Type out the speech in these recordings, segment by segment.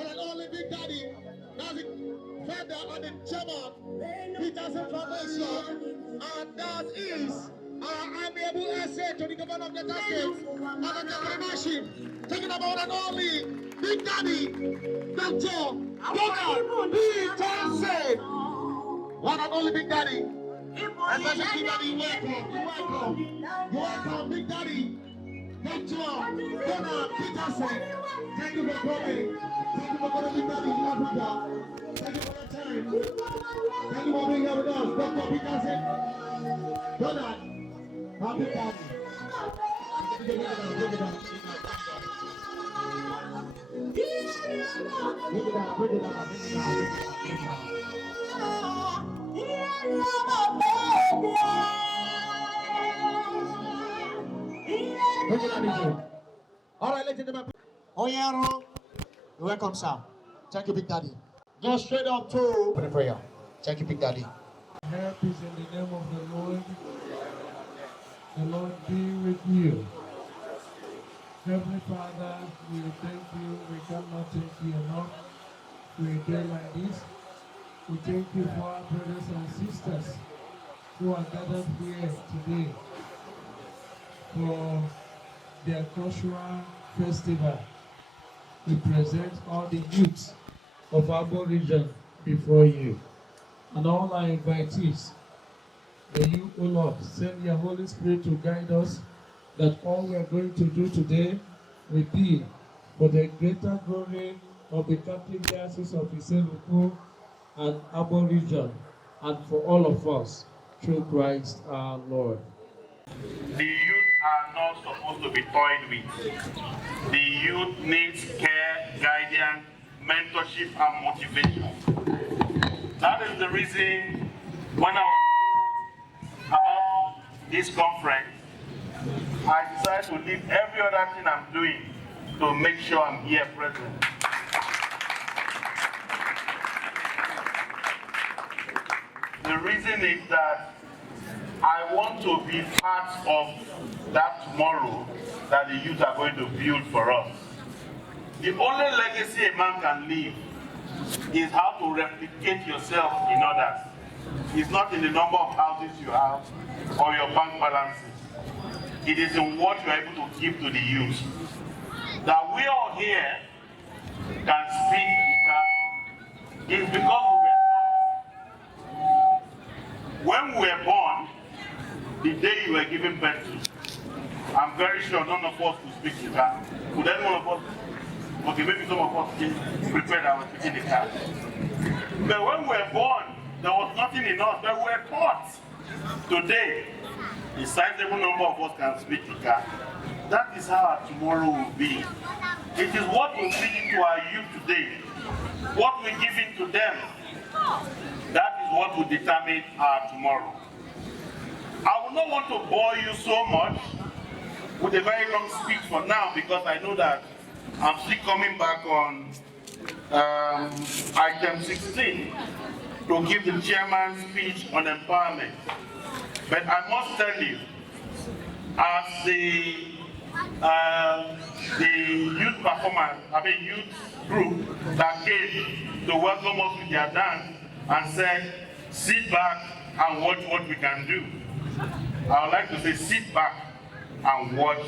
one and only Big Daddy. Now the founder and the chairman, Peterson Foundation, and that is our amiable essay to the government of the decade and entrepreneurship. Talking about one and only Big Daddy, Dr. Donald Peterson. One and only Big Daddy. And that's Big Daddy, you're welcome, Big Daddy. Dr. Donald Peterson. Thank you for coming. Thank you for coming, Big Daddy, Africa. Thank you for your time. Thank you for being here with us, Dr. Peterson. Donald, happy party. Bring it down. All right, ladies and gentlemen. Oyero, you're welcome, sir. Thank you, Big Daddy. Go straight up to the prayer. Thank you, Big Daddy. Help is in the name of the Lord. The Lord be with you. Heavenly Father, we thank you. We cannot thank you enough for a day like this. We thank you for our brothers and sisters who are gathered here today for their cultural festival. We present all the youths of our region before you. And all our invitees, may you, O Lord, send your Holy Spirit to guide us, that all we are going to do today will be for the greater glory of the Catholic Diocese of Iseluku and Abo region, and for all of us, through Christ our Lord. The youth are not supposed to be toyed with. The youth needs care, guidance, mentorship, and motivation. That is the reason when I was told about this conference, I decided to leave every other thing I'm doing to make sure I'm here present. The reason is that I want to be part of that tomorrow that the youth are going to build for us. The only legacy a man can leave is how to replicate yourself in others. It's not in the number of houses you have or your bank balances. It is in what you are able to give to the youth. That we all here can speak is because we were taught. When we were born, the day you were given birth to, I'm very sure none of us could speak the car. Could any one of us? Okay, maybe some of us didn't prepare that was speaking the car. But when we were born, there was nothing in us, but we were taught. Today, a sizable number of us can speak the car. That is how our tomorrow will be. It is what we feed into our youth today, what we give into them. That is what will determine our tomorrow. I will not want to bore you so much with a very long speech for now, because I know that I'm still coming back on item 16 to give the chairman's speech on empowerment. But I must tell you, as the youth performance, youth group that came to welcome us with their dance and said, sit back and watch what we can do. I would like to say, sit back and watch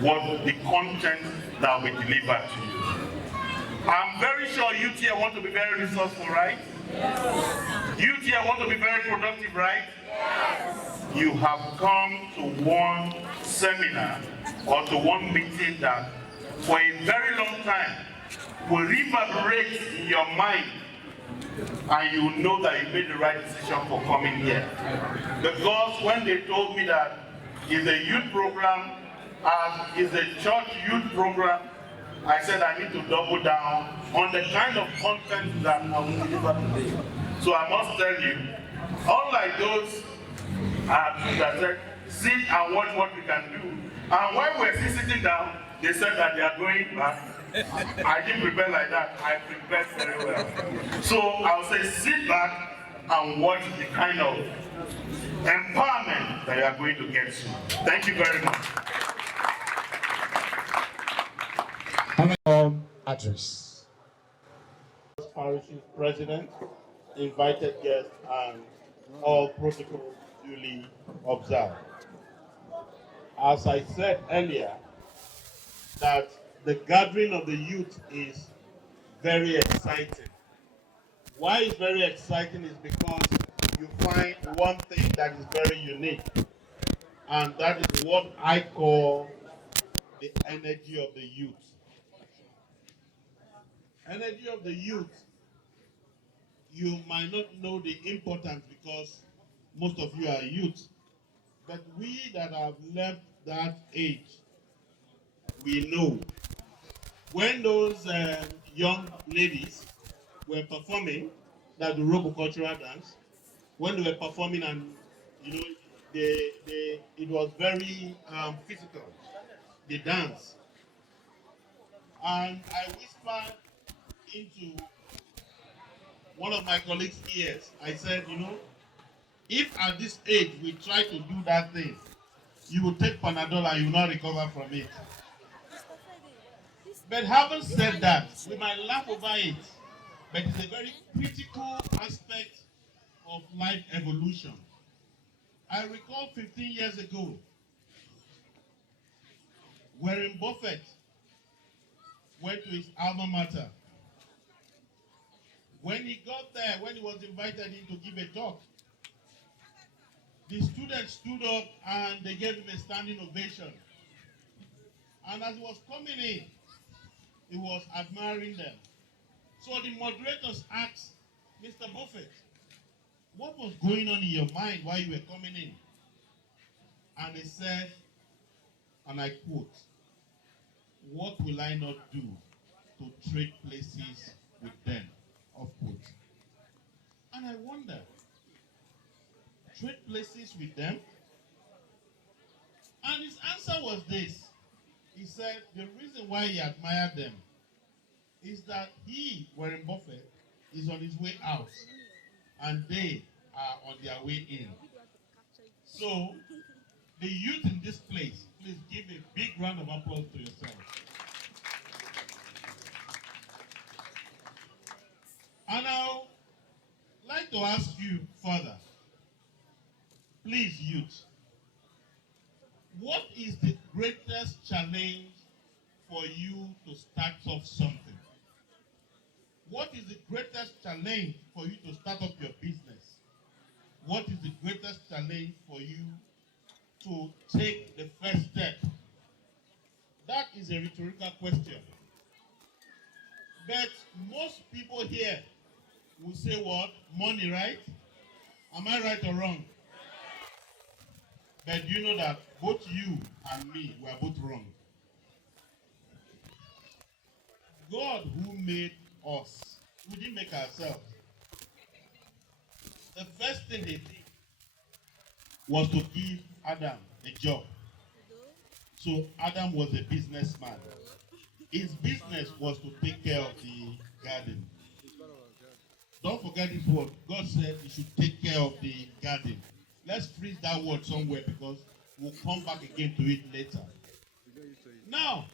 what the content that we deliver to you. I'm very sure youth here want to be very resourceful, right? Yes. Youth here want to be very productive, right? Yes. You have come to one seminar or to one meeting that for a very long time will reverberate in your mind, and you know that you made the right decision for coming here. Because when they told me that it's a youth program and it's a church youth program, I said I need to double down on the kind of content that I will deliver today. So I must tell you, unlike those that said, sit and watch what we can do, and when we're still sitting down, they said that they are going back. I didn't prepare like that. I prepared very well. So I'll say, sit back and watch the kind of empowerment that you are going to get to. Thank you very much. Address. Parish's president, invited guests, and all protocols duly observed. As I said earlier, that the gathering of the youth is very exciting. Why it's very exciting is because you find one thing that is very unique, and that is what I call the energy of the youth. Energy of the youth, you might not know the importance because most of you are youth, but we that have left that age, we know. When those young ladies were performing that Urobo cultural dance, when they were performing and you know it was very physical, the dance. And I whispered into one of my colleagues' ears. I said, if at this age we try to do that thing, you will take Panadol and you will not recover from it. But having said that, we might laugh over it, but it's a very critical aspect of life evolution. I recall 15 years ago, Warren Buffett went to his alma mater. When he got there, when he was invited in to give a talk, the students stood up and they gave him a standing ovation. And as he was coming in, he was admiring them. So the moderators asked Mr. Buffett, what was going on in your mind while you were coming in? And he said, and I quote, what will I not do to trade places with them? Of quote. And I wonder, trade places with them? And his answer was this. He said the reason why he admired them is that he, Warren Buffett, is on his way out and they are on their way in. So, the youth in this place, please give a big round of applause to yourself. And I'd like to ask you further, please youth, what is the greatest challenge for you to start off something? What is the greatest challenge for you to start up your business? What is the greatest challenge for you to take the first step? That is a rhetorical question. But most people here will say what? Money, right? Am I right or wrong? But you know that both you and me were both wrong. God who made us, we didn't make ourselves. The first thing they did was to give Adam a job. So Adam was a businessman. His business was to take care of the garden. Don't forget this word. God said he should take care of the garden. Let's freeze that word somewhere because we'll come back again to it later. Now,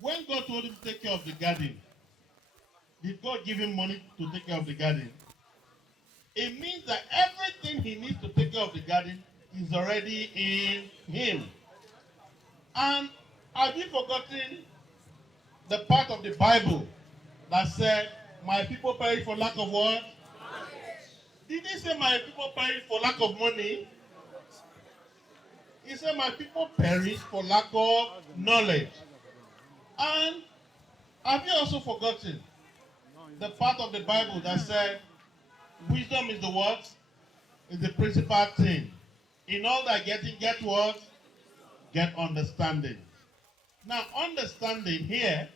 when God told him to take care of the garden, did God give him money to take care of the garden? It means that everything he needs to take care of the garden is already in him. And have you forgotten the part of the Bible that said, my people perish for lack of what? Did he say my people perish for lack of money? He said my people perish for lack of knowledge. And have you also forgotten the part of the Bible that said wisdom is the what? Is the principal thing. In all that getting, get what? Get understanding. Now, understanding here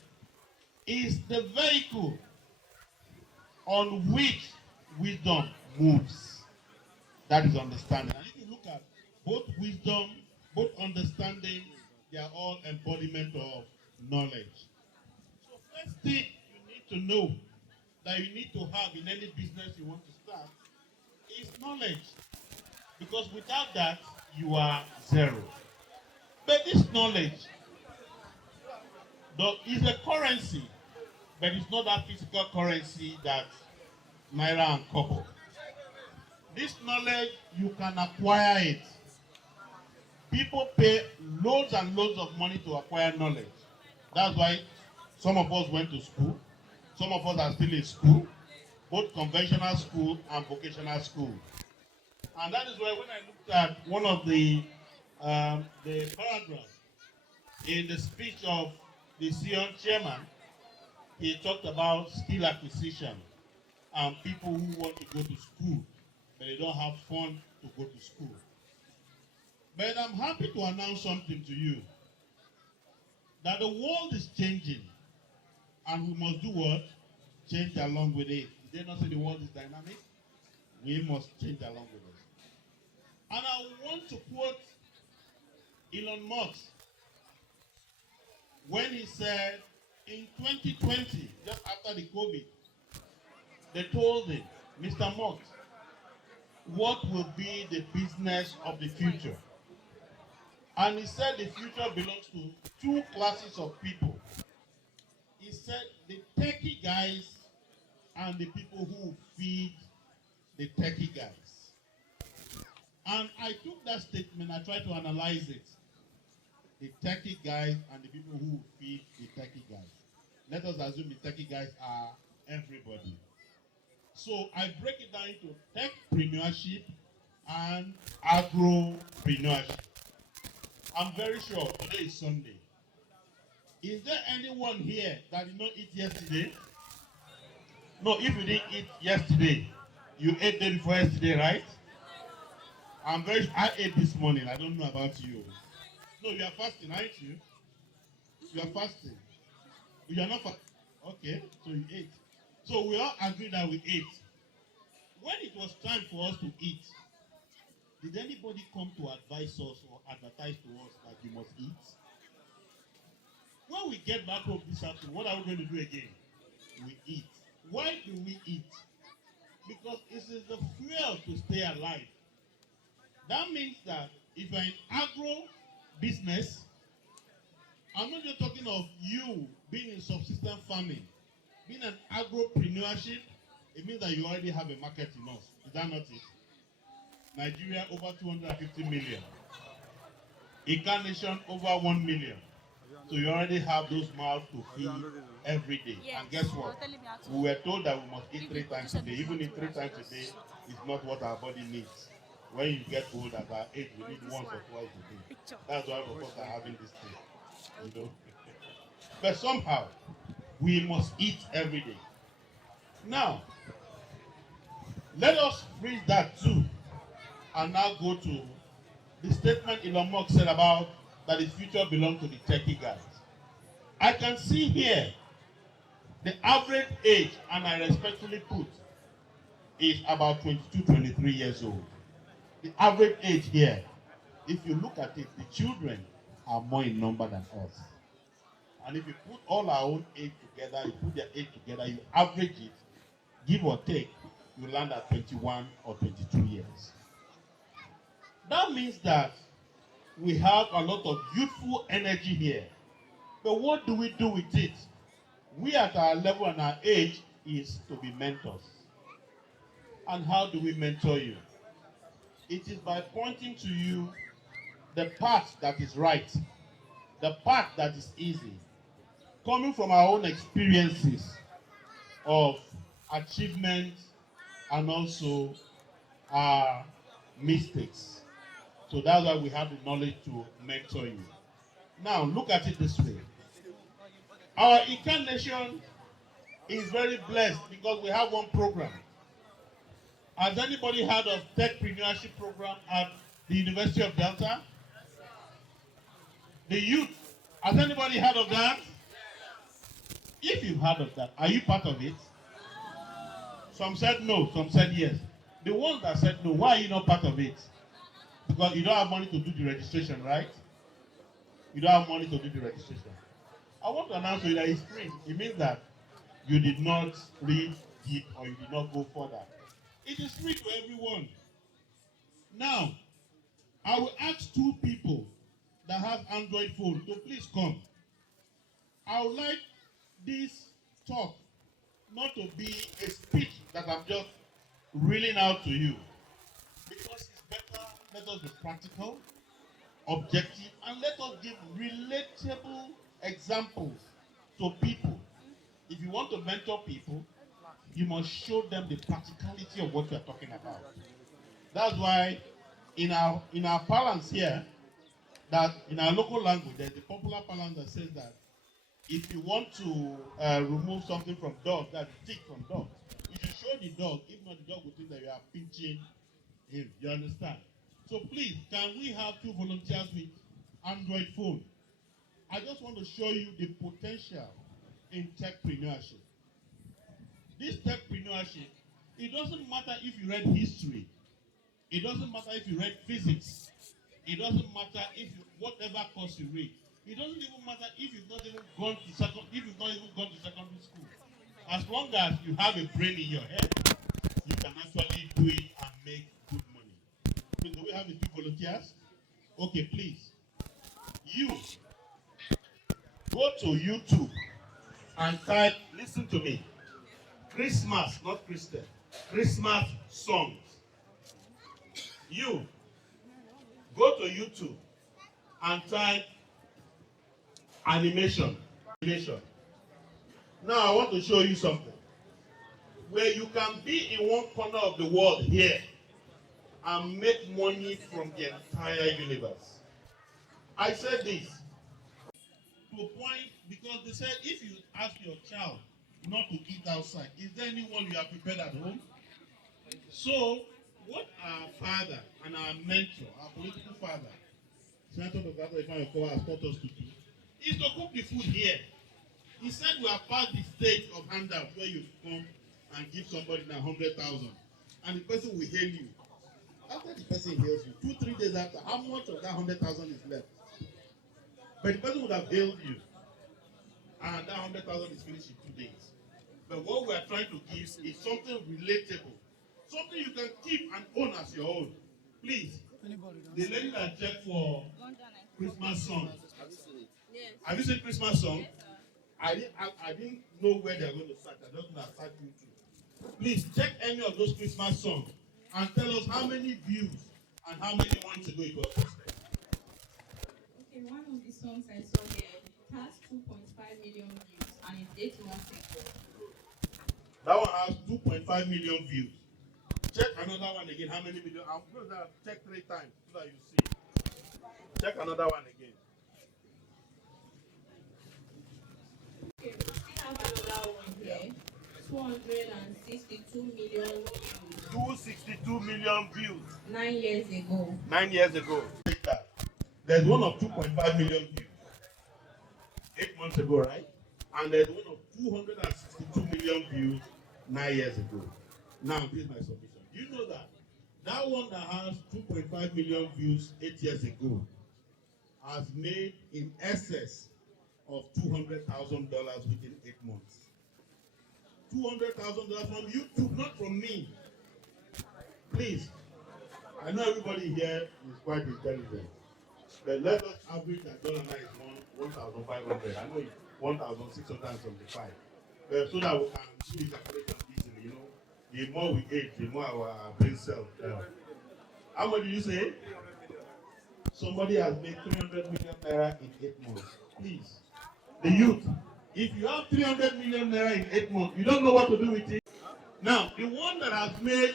is the vehicle on which wisdom moves. That is understanding. And if you look at both wisdom, both understanding, they are all embodiment of knowledge. So first thing you need to know that you need to have in any business you want to start is knowledge. Because without that, you are zero. But this knowledge is a currency but it's not that physical currency that Naira and Kobo. This knowledge, you can acquire it. People pay loads and loads of money to acquire knowledge. That's why some of us went to school. Some of us are still in school, both conventional school and vocational school. And that is why when I looked at one of the paragraphs in the speech of the Sion chairman, he talked about skill acquisition and people who want to go to school, but they don't have funds to go to school. But I'm happy to announce something to you, that the world is changing, and we must do what? Change along with it. Did they not say the world is dynamic? We must change along with it. And I want to quote Elon Musk when he said in 2020, just after the COVID, they told him, Mr. Musk, what will be the business of the future? And he said the future belongs to two classes of people. He said the techie guys and the people who feed the techie guys. And I took that statement, I tried to analyze it. The techie guys and the people who feed the techie guys. Let us assume the techie guys are everybody. So I break it down into techpreneurship and agropreneurship. I'm very sure today is Sunday. Is there anyone here that did not eat yesterday? No, if you didn't eat yesterday, you ate day before yesterday, right? I ate this morning. I don't know about you. No, you are fasting, aren't you? You are fasting. You are not fasting. Okay, so you ate. So we all agree that we ate. When it was time for us to eat, did anybody come to advise us or advertise to us that you must eat? When we get back home this afternoon, what are we going to do again? We eat. Why do we eat? Because it is the fuel to stay alive. That means that if you're in agro business, I'm not just talking of you being in subsistence farming. Being an agropreneurship, it means that you already have a market in us. Is that not it? Nigeria over 250 million. Nation over 1 million. So you already have those mouths to feed every day. Yes. And guess what? We were told that we must eat 3 times a day. Even if 3 times a day is not what our body needs. When you get old at our age, we need once or twice a day. That's why all of us are having this thing. You know? But somehow, we must eat every day. Now, let us read that too. And now go to the statement Elon Musk said about that the future belongs to the techie guys. I can see here the average age, and I respectfully put, is about 22, 23 years old. The average age here, if you look at it, the children are more in number than us. And if you put all our own age together, you put their age together, you average it, give or take, you land at 21 or 22 years. That means that we have a lot of youthful energy here. But what do we do with it? We at our level and our age is to be mentors. And how do we mentor you? It is by pointing to you the path that is right, the path that is easy, coming from our own experiences of achievements and also our mistakes. So that's why we have the knowledge to mentor you. Now, look at it this way. Our incarnation is very blessed because we have one program. Has anybody heard of techpreneurship program at the University of Delta? The youth. Has anybody heard of that? If you've heard of that, are you part of it? Some said no, some said yes. The ones that said no, why are you not part of it? Because you don't have money to do the registration, right? You don't have money to do the registration. I want to announce to you that it's free. It means that you did not read deep or you did not go further. It is free to everyone. Now, I will ask 2 people that have Android phone to please come. I would like this talk not to be a speech that I'm just reeling out to you. Because it's better, let us be practical, objective, and let us give relatable examples to people. If you want to mentor people, you must show them the practicality of what you are talking about. That's why in our parlance here, that in our local language, there's a popular parlance that says that if you want to remove something from dog, that's tick from dog, you should show the dog. If not, the dog will think that you are pinching him. You understand? So please, can we have 2 volunteers with Android phone? I just want to show you the potential in techpreneurship. This techpreneurship, it doesn't matter if you read history. It doesn't matter if you read physics. It doesn't matter if you, whatever course you read. It doesn't even matter if you've not even gone to secondary school. As long as you have a brain in your head, you can actually do it and make good money. Please, do we have a few volunteers? Okay, please. You go to YouTube and type, listen to me, Christmas, not Christian, Christmas songs. You go to YouTube and type animation. Now I want to show you something where you can be in one corner of the world here and make money from the entire universe. I said this to a point because they said if you ask your child not to eat outside, is there anyone you have prepared at home? So what our father and our mentor, our political father, Senator Dr. Ifeanyi Okowa has taught us to do is to cook the food here. He said we are past the stage of handout where you come and give somebody now 100,000 and the person will hail you. After the person hails you, 2-3 days after, how much of that 100,000 is left? But the person would have hailed you and that 100,000 is finished in 2 days. But what we are trying to give is something relatable, something you can keep and own as your own. Please, the lady that checked for Christmas songs. Have you seen Christmas songs? I didn't know where they're going to start. I just know I start YouTube. Please check any of those Christmas songs and tell us how many views and how many months ago it was posted. Okay, one of the songs I saw here has 2.5 million views and it's 8 months ago. That one has 2.5 million views. Check another one again. How many million? I'm going to check 3 times so that you see. Check another one again. Okay, we still have another one here. 262 million views. 262 million views. 9 years ago. 9 years ago. There's one of 2.5 million views. 8 months ago, right? And there's one of 262 million views 9 years ago. Now, this is my submission. You know that one that has 2.5 million views 8 years ago has made in excess of $200,000 within 8 months. $200,000 from YouTube, not from me. Please, I know everybody here is quite intelligent, but let us average that dollar now is 1,500. I know it's 1,675. So that we can do the calculation easily, you know. The more we age, the more our brain cells. How much did you say? Somebody has made 300 million naira in 8 months. Please, the youth, if you have 300 million naira in 8 months, you don't know what to do with it. Now, the one that has made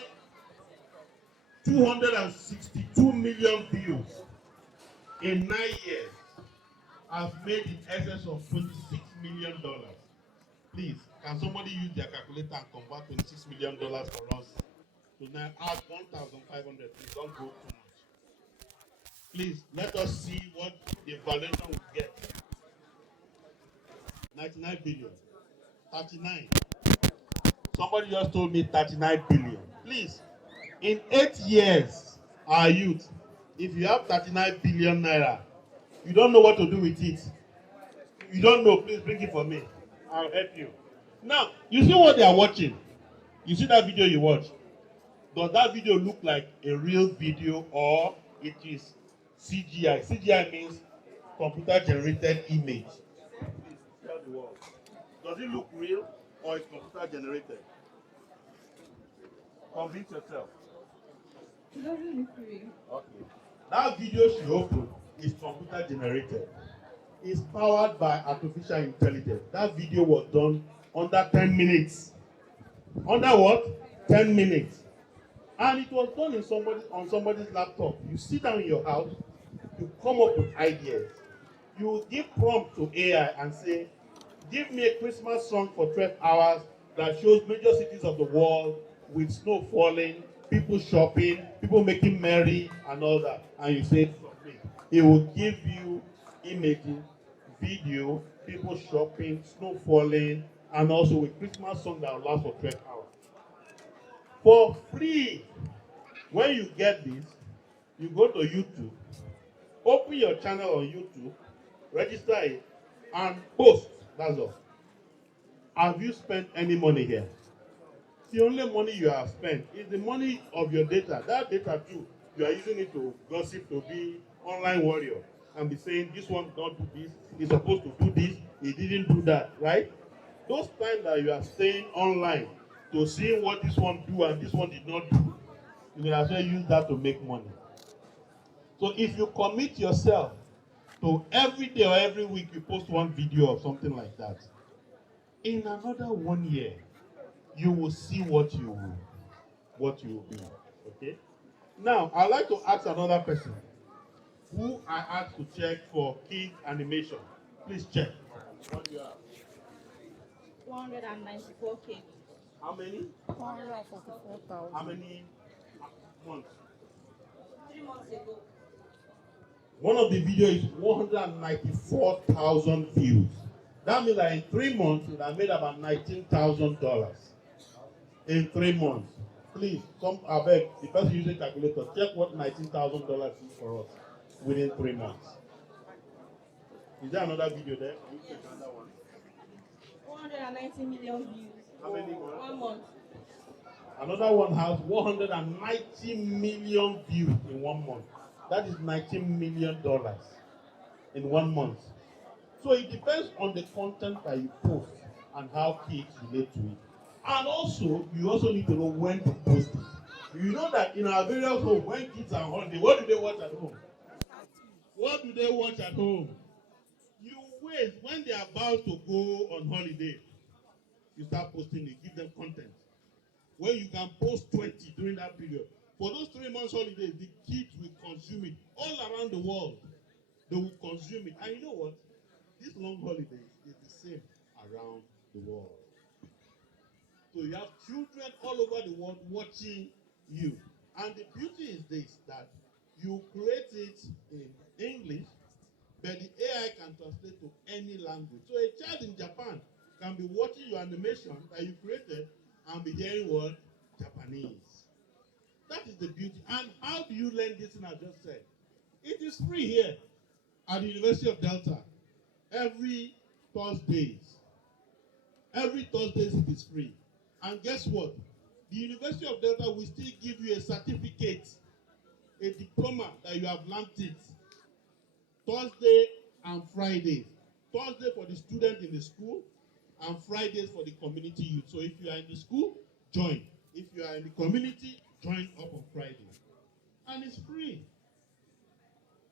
262 million views in 9 years has made in excess of $26 million. Please, can somebody use their calculator and convert $26 million for us? So now add 1,500. Please don't go too much. Please, let us see what the valuation will get. 99 billion. 39. Somebody just told me 39 billion. Please, in 8 years, our youth, if you have 39 billion naira, you don't know what to do with it. You don't know, please bring it for me. I'll help you. Now, you see what they are watching? You see that video you watch? Does that video look like a real video or it is CGI? CGI means computer generated image. Please tell the world. Does it look real? or it's computer generated? Convince yourself. It doesn't look real. Okay. That video she opened is computer generated. It's powered by artificial intelligence. That video was done under 10 minutes. Under what? 10 minutes. And it was done on somebody's laptop. You sit down in your house, you come up with ideas. You give prompt to AI and say, give me a Christmas song for 12 hours that shows major cities of the world with snow falling, people shopping, people making merry, and all that. And you say, submit. It will give you images, video, people shopping, snow falling, and also with Christmas song that will last for 12 hours. For free. When you get this, you go to YouTube, open your channel on YouTube, register it, and post. That's all. Have you spent any money here? The only money you have spent is the money of your data. That data too, you are using it to gossip, to be online warrior, and be saying this one don't do this, he's supposed to do this, he didn't do that, right? Those times that you are staying online to see what this one do and this one did not do, you will as well use that to make money. So if you commit yourself to every day or every week you post one video or something like that, in another 1 year, you will see what you will be. Okay? Now, I'd like to ask another person who I asked to check for kids animation. Please check. What do you have? 494K. How many? 444,000. How many months? 3 months ago. One of the videos is 194,000 views. That means that in 3 months, it has made about $19,000. In 3 months. Please, I beg, the person using calculator, check what $19,000 is for us within 3 months. Is there another video there? You check another one. 490 million views. How many more? 1 month. Another one has 190 million views in 1 month. That is $19 million in 1 month. So it depends on the content that you post and how kids relate to it. And also, you also need to know when to post it. You know that in our various homes, when kids are on holiday, what do they watch at home? What do they watch at home? You wait when they are about to go on holiday. You start posting it, give them content. When you can post 20 during that period. For those 3 months holidays, the kids will consume it all around the world. They will consume it. And you know what? This long holiday is the same around the world. So you have children all over the world watching you. And the beauty is this, that you create it in English, but the AI can translate to any language. So a child in Japan can be watching your animation that you created and be hearing what? Japanese. That is the beauty. And how do you learn this thing I just said? It is free here at the University of Delta. Every Thursdays it is free. And guess what? The University of Delta will still give you a certificate, a diploma that you have learned it. Thursday and Fridays. Thursday for the student in the school, and Fridays for the community youth. So if you are in the school, join. If you are in the community, join up on Friday. And it's free.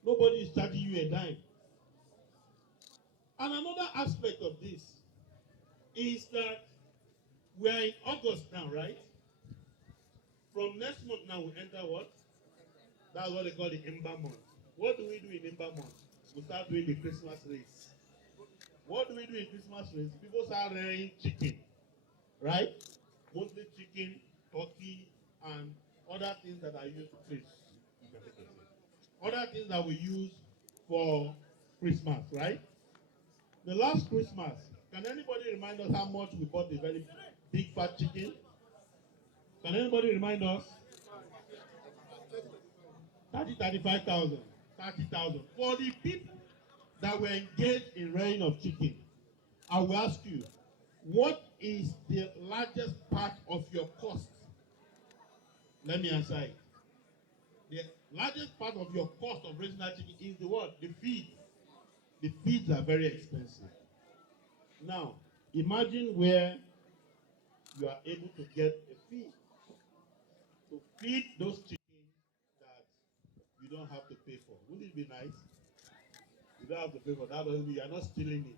Nobody is charging you a dime. And another aspect of this is that we are in August now, right? From next month now, we enter what? That's what they call the Ember month. What do we do in Ember month? We start doing the Christmas race. What do we do in Christmas race? People start rearing chicken, right? Mostly chicken, turkey, and other things that are used for Christmas. Other things that we use for Christmas, right? The last Christmas, can anybody remind us how much we bought the very big fat chicken? Can anybody remind us? 35,000. 30,000. For the people that were engaged in rearing of chicken, I will ask you, what is the largest part of your cost? Let me answer it. The largest part of your cost of raising that chicken is the what? The feed. The feeds are very expensive. Now, imagine where you are able to get a feed. To feed those chickens that you don't have to pay for. Wouldn't it be nice? You don't have to pay for that. Doesn't mean you are not stealing it.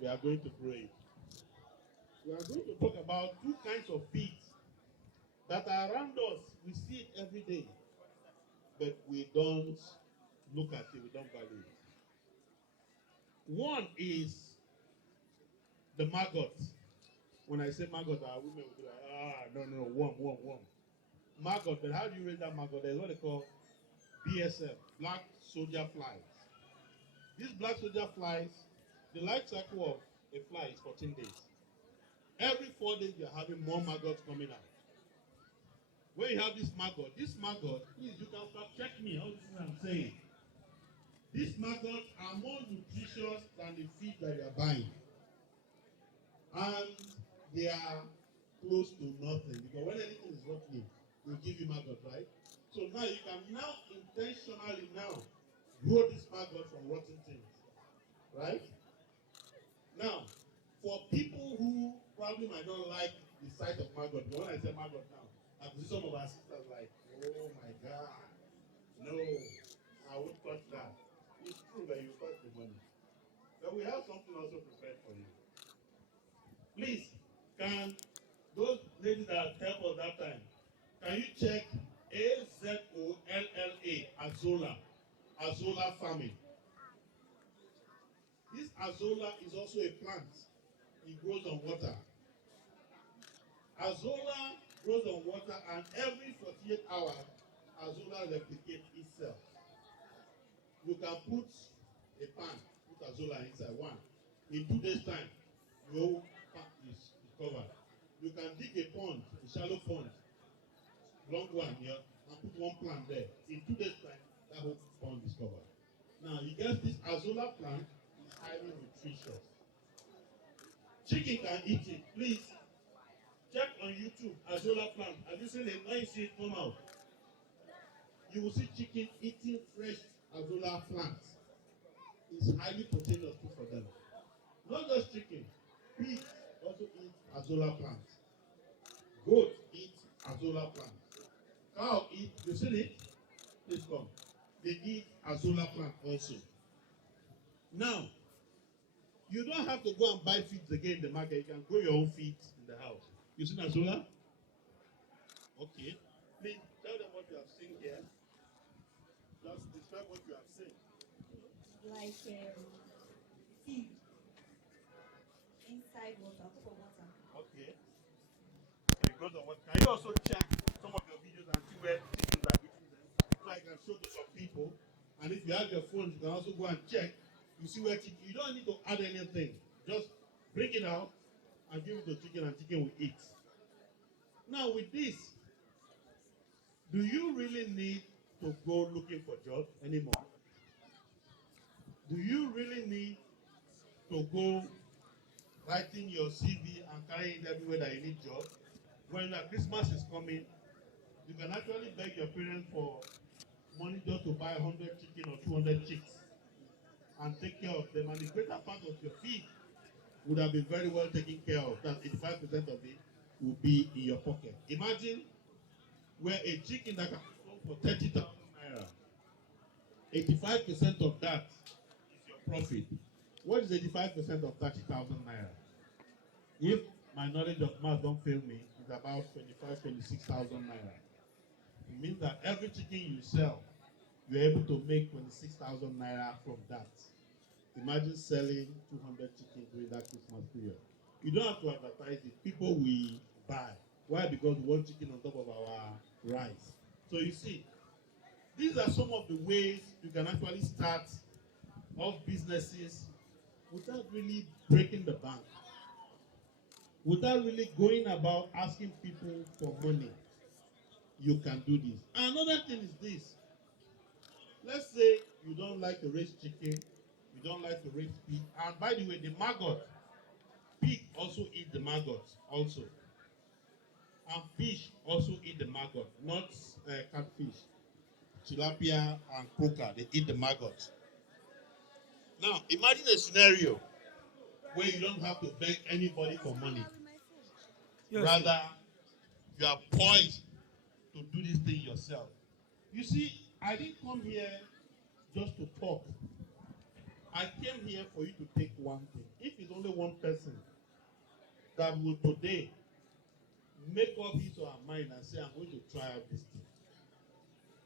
We are going to grow it. We are going to talk about two kinds of feeds that are around us. We see it every day, but we don't look at it. We don't value it. One is the maggot. When I say maggot, our women will be like, no, worm. Maggot, but how do you raise that maggot? There's what they call BSF, black soldier flies. These black soldier flies, the life cycle of a fly is 14 days. Every 4 days, you're having more maggots coming out. When you have this maggot, please, you can fact check me, all this is what I'm saying. These maggots are more nutritious than the feed that you are buying. And they are close to nothing. Because when anything is rotten, they will give you maggot, right? So now you can intentionally grow this maggot from rotten things. Right? Now, for people who probably might not like the sight of maggot, but when I say maggot now, I can see some of our sisters like, oh my God, no, I won't touch that. It's true that you touch the money. But we have something also prepared for you. Please, can those ladies that help us that time, can you check Azolla, Azolla farming? This Azolla is also a plant. It grows on water. Azolla grows on water, and every 48 hours, Azolla replicates itself. You can put a pan, put Azolla inside one. In 2 days' time, your pan is covered. You can dig a pond, a shallow pond, long one here, and put one plant there. In 2 days' time, that whole pond is covered. Now, you get this Azolla plant is highly nutritious. Chicken can eat it. Please check on YouTube Azolla plant. Have you seen it? When you see it come out, you will see chicken eating fresh Azolla plants. It's highly proteinous food for them. Not just chicken. Pigs also eat Azolla plants. Goat eat Azolla plants. Cow eat. You seen it? Please come. They eat Azolla plant also. Now, you don't have to go and buy feeds again in the market. You can grow your own feeds in the house. You seen Azolla? Okay. Please tell them what you have seen here. Just describe what you have seen. Like feed inside water, for water. Okay. So it goes on what? Can you also check some of your videos and see where chickens are eating them? So I can show to some people. And if you have your phone, you can also go and check. You see where chicken. You don't need to add anything. Just bring it out and give it to chicken, and chicken will eat. Now with this, do you really need to go looking for jobs anymore? Do you really need to go writing your CV and carrying it everywhere that you need job? When Christmas is coming, you can actually beg your parents for money just to buy 100 chicken or 200 chicks and take care of them. And the greater part of your feed would have been very well taken care of. That 85% of it will be in your pocket. Imagine where a chicken that can be sold for 30,000 naira, 85% of that is your profit. What is 85% of 30,000 naira? If my knowledge of math don't fail me, it's about 26,000 naira. It means that every chicken you sell, you're able to make 26,000 naira from that. Imagine selling 200 chickens during that Christmas period. You don't have to advertise it. People will buy. Why? Because we want chicken on top of our rice. So you see, these are some of the ways you can actually start off businesses without really breaking the bank, without really going about asking people for money. You can do this. Another thing is this. Let's say you don't like to raise chicken, you don't like to raise pig, and by the way, the maggot, pig also eat the maggot also. And fish also eat the maggot, not catfish. Tilapia and croaker, they eat the maggot. Now, imagine a scenario where you don't have to beg anybody for money. Yes. Rather, you are poised to do this thing yourself. You see, I didn't come here just to talk. I came here for you to take one thing. If it's only one person that will today make up his or her mind and say, I'm going to try out this thing,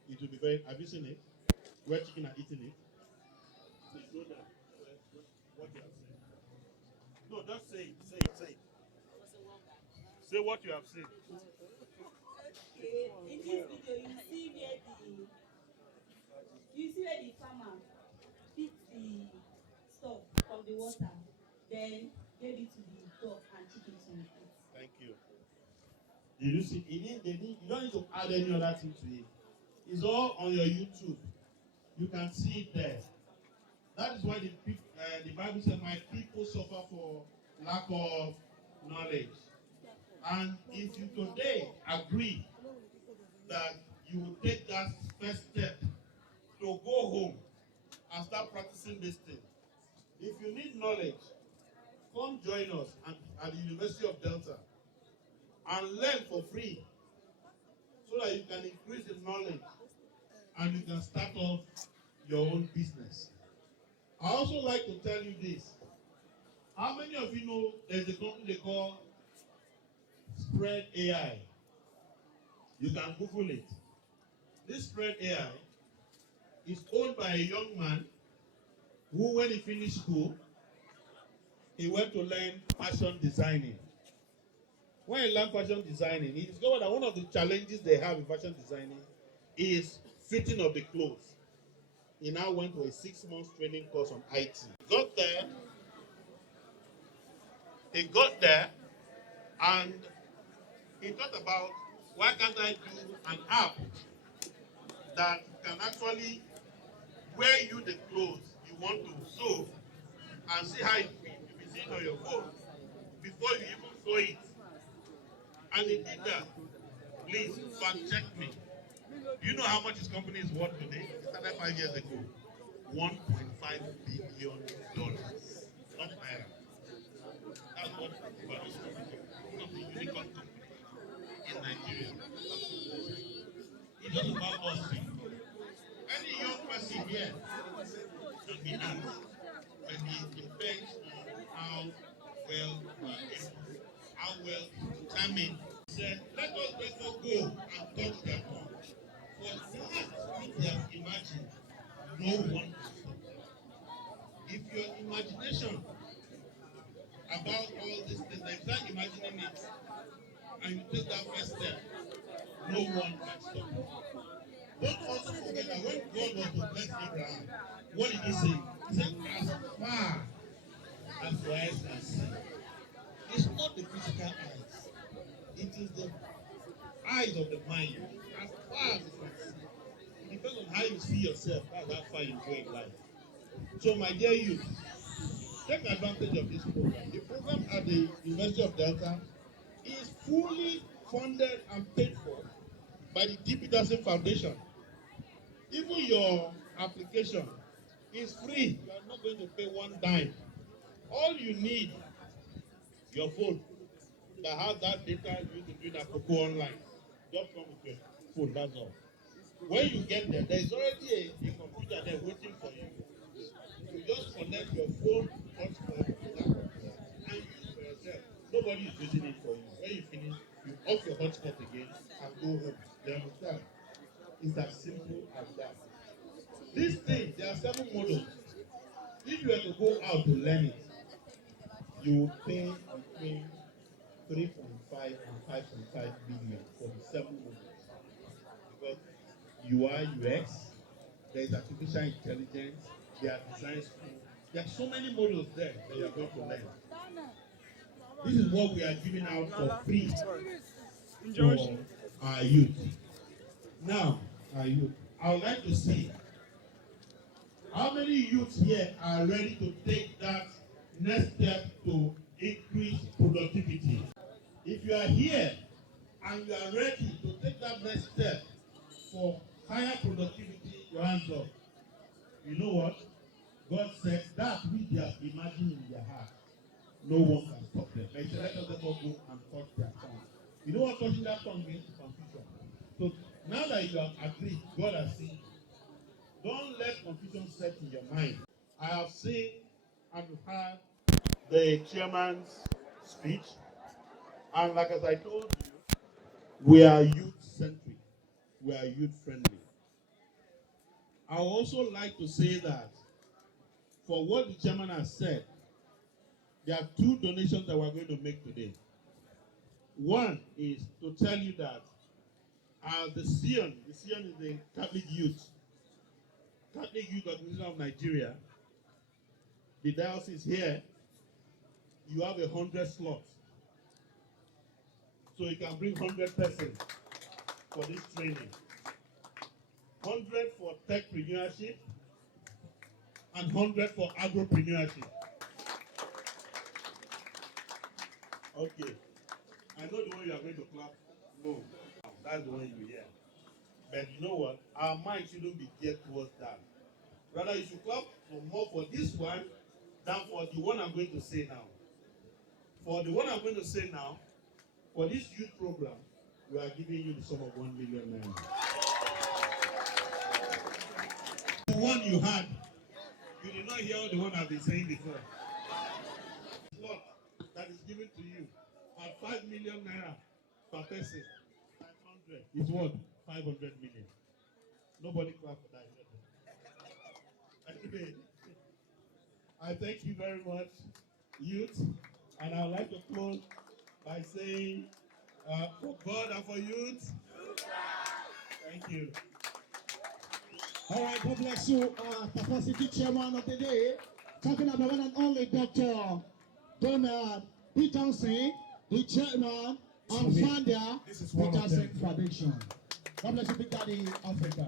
it will be very. Have you seen it? Where chicken are eating it? Please know that. What you have seen. No, just say it. Say it. Say it. Say what you have seen. Okay. In this video, you see where the farmer picked the stuff from the water, then gave it to the dog and chicken to eat. Thank you. Did you see? You don't need to add any other thing to it. It's all on your YouTube. You can see it there. That is why the Bible says, my people suffer for lack of knowledge. And if you today agree that you will take that first step to go home and start practicing this thing, if you need knowledge, come join us at the University of Delta and learn for free so that you can increase the knowledge and you can start off your own business. I also like to tell you this. How many of you know there's a company they call Spread AI? You can Google it. This Spread AI is owned by a young man who, when he finished school, he went to learn fashion designing. When he learned fashion designing, he discovered that one of the challenges they have in fashion designing is fitting of the clothes. He now went to a 6-month training course on IT. He got there and he thought about, why can't I do an app that can actually wear you the clothes you want to sew and see how it fits. You will see it on your phone before you even sew it. And he did that. Please fact check me. Do you know how much his company is worth today? It started 5 years ago. $1.5 billion. Not naira. That's what one of the unicorn companies in Nigeria. It's just about us. Any young person here can be asked when he depends on how well how well determined. He said, let us therefore go and touch their tongue. For that which they have imagined, no one can stop them. If your imagination about all these things, like start imagining it, and you take that first step, no one can stop you. Don't also forget that when God was to bless Abraham, what did he say? He said, as far as your eyes can see. It's not the physical eyes. It is the eyes of the mind. As far as you can see. It depends on how you see yourself. That's how far you go in life. So my dear youth, take advantage of this program. The program at the University of Delta is fully funded and paid for by the Peterson Foundation. Even your application is free. You are not going to pay one dime. All you need, your phone, that has that data you can do that Coco online. Just come with your phone, that's all. When you get there, there is already a computer there waiting for you. You just connect your phone hotspot to that computer and use it for yourself. Nobody is using it for you. When you finish, you off your hotspot again and go home. You understand? It's as simple as that. This thing, there are 7 models. If you were to go out to learn it, you will pay between 3.5 and 5.5 billion for the 7 models. Because UI, UX, there is artificial intelligence, there are design school. There are so many models there that you are going to learn. This is what we are giving out for free for our youth. Now, our youth, I would like to see how many youths here are ready to take that next step to increase productivity. If you are here and you are ready to take that next step for higher productivity, your hands up. You know what? God said that which they have imagined in their heart, no one can stop them. But he said, let us therefore go and touch their tongue. You know what touching that tongue means? Confusion. So now that you have agreed, God has seen you. Don't let confusion set in your mind. I have seen and heard the chairman's speech, and like as I told you, we are youth-centric. We are youth-friendly. I would also like to say that for what the chairman has said, there are two donations that we're going to make today. One is to tell you that the Sion is the Catholic Youth Organization of Nigeria. The diocese here, you have 100 slots. So you can bring 100 persons for this training. 100 for techpreneurship and 100 for agropreneurship. Okay. I know the one you are going to clap. No. That's the one you hear. But you know what? Our mind shouldn't be geared towards that. Rather, you should clap for more for this one than for the one I'm going to say now. For the one I'm going to say now, for this youth program, we are giving you the sum of 1 million naira. The one you had, you did not hear the one I've been saying before. Slot that is given to you at 5 million naira per person, 500 is what? 500 million. Nobody clap for that. Anyway, I thank you very much, youth, and I would like to close by saying, for God and for youth, thank you. All right, God bless you, capacity chairman of the day, talking about one and only Dr. Donald Peterson, the chairman and founder, Peterson Foundation. God bless you, Big Daddy Africa.